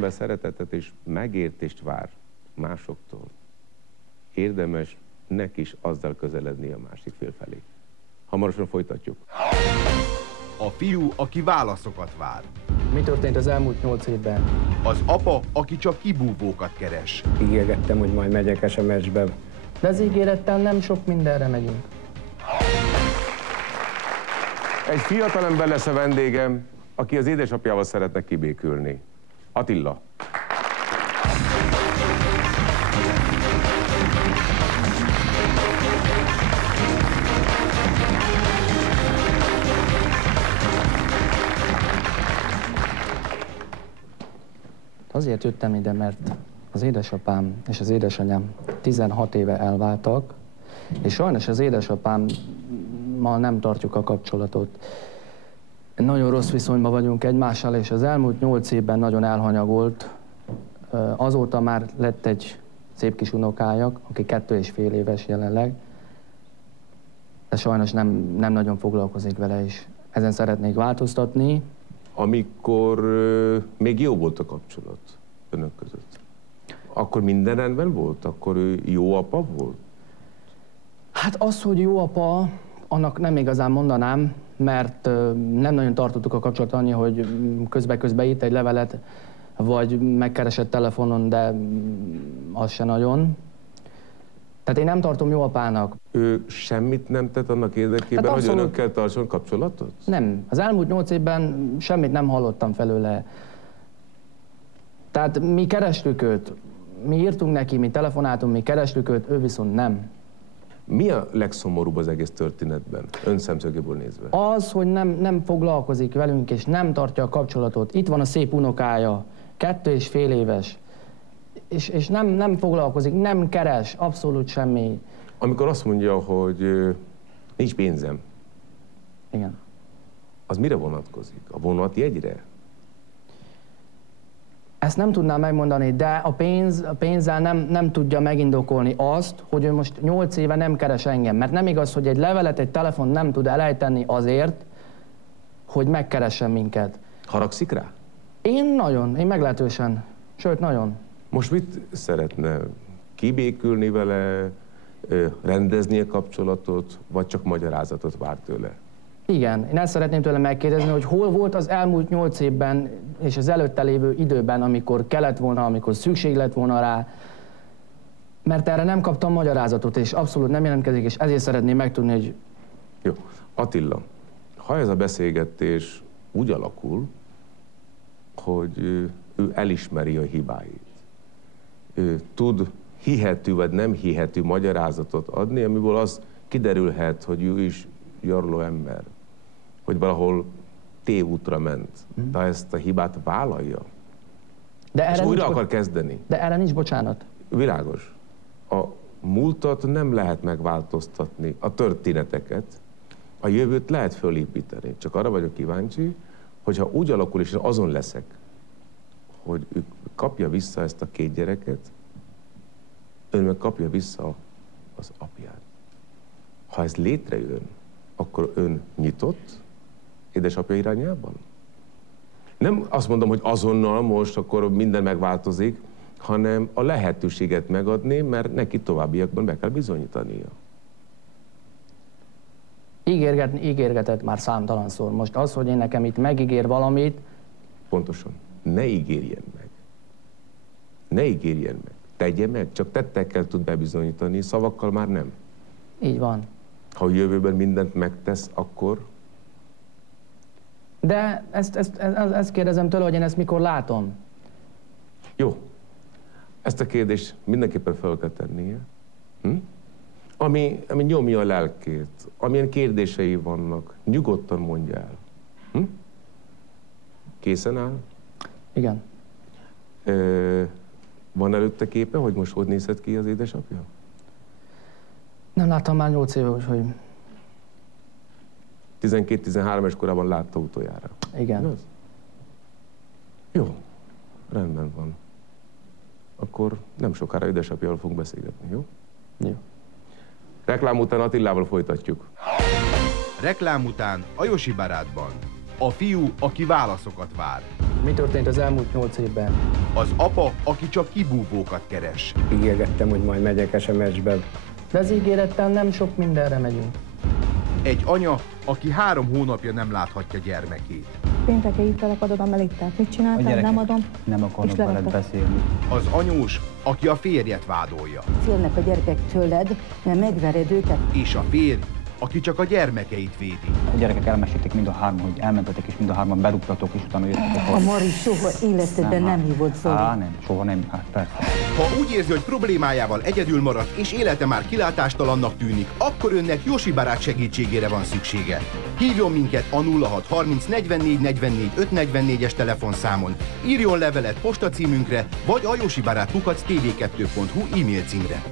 ember szeretetet és megértést vár másoktól, érdemes neki is azzal közeledni a másik fél felé. Hamarosan folytatjuk. A fiú, aki válaszokat vár. Mi történt az elmúlt 8 évben? Az apa, aki csak kibúvókat keres. Ígérgettem, hogy majd megyek SMS-be. De az ígérettel nem sok mindenre megyünk. Egy fiatalember lesz a vendégem, aki az édesapjával szeretne kibékülni. Attila. Azért jöttem ide, mert az édesapám és az édesanyám 16 éve elváltak, és sajnos az édesapámmal nem tartjuk a kapcsolatot. Nagyon rossz viszonyban vagyunk egymással, és az elmúlt 8 évben nagyon elhanyagolt. Azóta már lett egy szép kis unokája, aki 2,5 éves jelenleg, de sajnos nem nagyon foglalkozik vele is. Ezen szeretnék változtatni. Amikor még jó volt a kapcsolat önök között, akkor minden rendben volt? Akkor ő jó apa volt? Hát az, hogy jó apa, annak nem igazán mondanám, mert nem nagyon tartottuk a kapcsolatot annyi, hogy közbe-közbe írt egy levelet, vagy megkeresett telefonon, de az se nagyon. Tehát én nem tartom jó apának. Ő semmit nem tett annak érdekében, hát hogy önökkel tartson kapcsolatot? Nem. Az elmúlt 8 évben semmit nem hallottam felőle. Tehát mi kerestük őt, mi írtunk neki, mi telefonáltunk, mi kerestük őt, ő viszont nem. Mi a legszomorúbb az egész történetben, ön szemszögéből nézve? Az, hogy nem foglalkozik velünk, és nem tartja a kapcsolatot. Itt van a szép unokája, 2,5 éves, és nem foglalkozik, nem keres, abszolút semmi. Amikor azt mondja, hogy nincs pénzem, Igen. az mire vonatkozik? A vonatjegyre? Ezt nem tudnám megmondani, de a pénzzel nem tudja megindokolni azt, hogy ő most 8 éve nem keres engem. Mert nem igaz, hogy egy levelet, egy telefon nem tud elejteni azért, hogy megkeressen minket. Haragszik rá? Én meglehetősen, sőt nagyon. Most mit szeretne? Kibékülni vele, rendezni a kapcsolatot, vagy csak magyarázatot vár tőle? Igen, én ezt szeretném tőle megkérdezni, hogy hol volt az elmúlt 8 évben és az előtte lévő időben, amikor kellett volna, amikor szükség lett volna rá, mert erre nem kaptam magyarázatot, és abszolút nem jelentkezik, és ezért szeretném megtudni, hogy... Jó. Attila, ha ez a beszélgetés úgy alakul, hogy ő elismeri a hibáit, ő tud hihető vagy nem hihető magyarázatot adni, amiből az kiderülhet, hogy ő is gyarló ember, hogy valahol tévútra ment, de ezt a hibát vállalja, de erre és újra akar kezdeni. De erre nincs bocsánat. Világos. A múltat nem lehet megváltoztatni, a történeteket, a jövőt lehet fölépíteni. Csak arra vagyok kíváncsi, hogyha úgy alakul, és azon leszek, hogy ő kapja vissza ezt a 2 gyereket, ön meg kapja vissza az apját. Ha ez létrejön, akkor ön nyitott édesapja irányában? Nem azt mondom, hogy azonnal most akkor minden megváltozik, hanem a lehetőséget megadni, mert neki továbbiakban be kell bizonyítania. Ígérgetett már számtalanszor. Most az, hogy én nekem itt megígér valamit... Pontosan. Ne ígérjen meg. Ne ígérjen meg. Tegye meg, csak tettekkel tud bebizonyítani, szavakkal már nem. Így van. Ha a jövőben mindent megtesz, akkor... De ezt kérdezem tőle, hogy én ezt mikor látom. Jó. Ezt a kérdést mindenképpen fel kell tennie. Ami nyomja a lelkét, amilyen kérdései vannak, nyugodtan mondja el. Készen áll? Igen. Van előtte képe, hogy most hogy nézhet ki az édesapja? Nem láttam már 8 éve, úgyhogy... 12-13 es korában látta utoljára. Igen. Igaz? Jó, rendben van. Akkor nem sokára édesapjával fogunk beszélgetni, jó? Jó. Reklám után Attilával folytatjuk. Reklám után a Josi barátban. A fiú, aki válaszokat vár. Mi történt az elmúlt 8 évben? Az apa, aki csak kibúvókat keres. Ígérgettem, hogy majd megyek SMS-be. De az ígérettel nem sok mindenre megyünk. Egy anya, aki 3 hónapja nem láthatja gyermekét. Péntekre hívtalak, adod a melitát. Mit csináltál? Nem adom. Nem akarnak veled beszélni. Az anyós, aki a férjet vádolja. Félnek a gyerekek tőled, mert megvered őket. És a férj, aki csak a gyermekeit védi. A gyerekek elmesélték mind a hárman, hogy elmentetek, és mind a hárman berúgtatok, és utána jöttetek A Mari soha életedben nem hívott Zoli. Nem, soha nem, hát persze. Ha úgy érzi, hogy problémájával egyedül maradt, és élete már kilátástalannak tűnik, akkor önnek Josi barát segítségére van szüksége. Hívjon minket a 0630 44 44 544-es telefonszámon, írjon levelet postacímünkre, vagy a josibarát@tv2.hu e-mail címre.